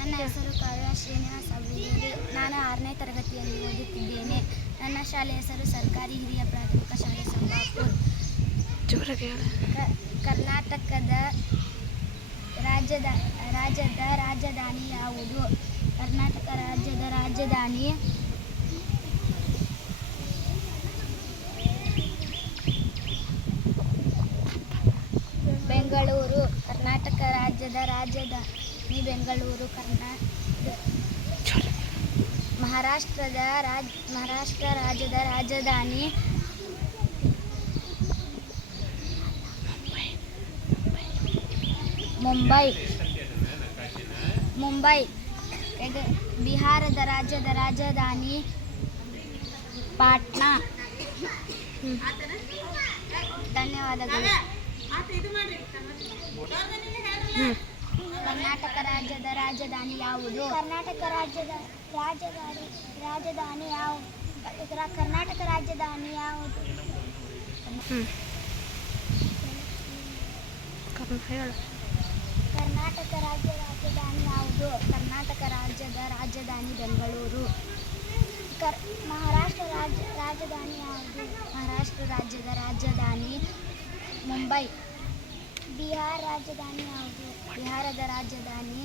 ನನ್ನ ಹೆಸರು ಕಾವ್ಯ ಶ್ರೀನಿವಾಸ ಅಬ್ಬಿಗೇರಿ ನಾನು ಆರನೇ ತರಗತಿಯಲ್ಲಿ ಓದುತ್ತಿದ್ದೇನೆ. ನನ್ನ ಶಾಲೆ ಹೆಸರು ಸರ್ಕಾರಿ ಹಿರಿಯ ಪ್ರಾಥಮಿಕ ಶಾಲೆ ಸಂಬಾಪುರ್. ಕರ್ನಾಟಕದ ರಾಜ್ಯದ ರಾಜ್ಯದ ರಾಜಧಾನಿ ಯಾವುದು? ಕರ್ನಾಟಕ ರಾಜ್ಯದ ರಾಜಧಾನಿ? ಬೆಂಗಳೂರು. ಕರ್ನಾಟಕ ರಾಜ್ಯದ ರಾಜಧಾನಿ ಬೆಂಗಳೂರು ಕರ್ನಾಟಕ ಜೋರಾಗಿ ಮಹಾರಾಷ್ಟ್ರದ ರಾಜ್ ಮಹಾರಾಷ್ಟ್ರ ರಾಜ್ಯದ ರಾಜಧಾನಿ ಮುಂಬೈ ಮುಂಬೈ ಇದು ಬಿಹಾರದ ರಾಜ್ಯದ ರಾಜಧಾನಿ ಪಾಟ್ನಾ. ಧನ್ಯವಾದಗಳು. ಹ್ಞೂ ಕರ್ನಾಟಕ ರಾಜ್ಯದ ರಾಜಧಾನಿ ಯಾವುದು? ಕರ್ನಾಟಕ ರಾಜ್ಯದ ರಾಜಧಾನಿ ರಾಜಧಾನಿ ಯಾವುದು ಕರ್ನಾಟಕ ರಾಜಧಾನಿ ಯಾವುದು? ಕರ್ನಾಟಕ ರಾಜ್ಯ ರಾಜಧಾನಿ ಯಾವುದು? ಕರ್ನಾಟಕ ರಾಜ್ಯದ ರಾಜಧಾನಿ ಬೆಂಗಳೂರು. ಕರ್ ಮಹಾರಾಷ್ಟ್ರ ರಾಜ್ಯ ರಾಜಧಾನಿ ಯಾವುದು? ಮಹಾರಾಷ್ಟ್ರ ರಾಜ್ಯದ ರಾಜಧಾನಿ ಮುಂಬೈ. ಬಿಹಾರ ರಾಜಧಾನಿ ಯಾವುದು ಬಿಹಾರದ ರಾಜಧಾನಿ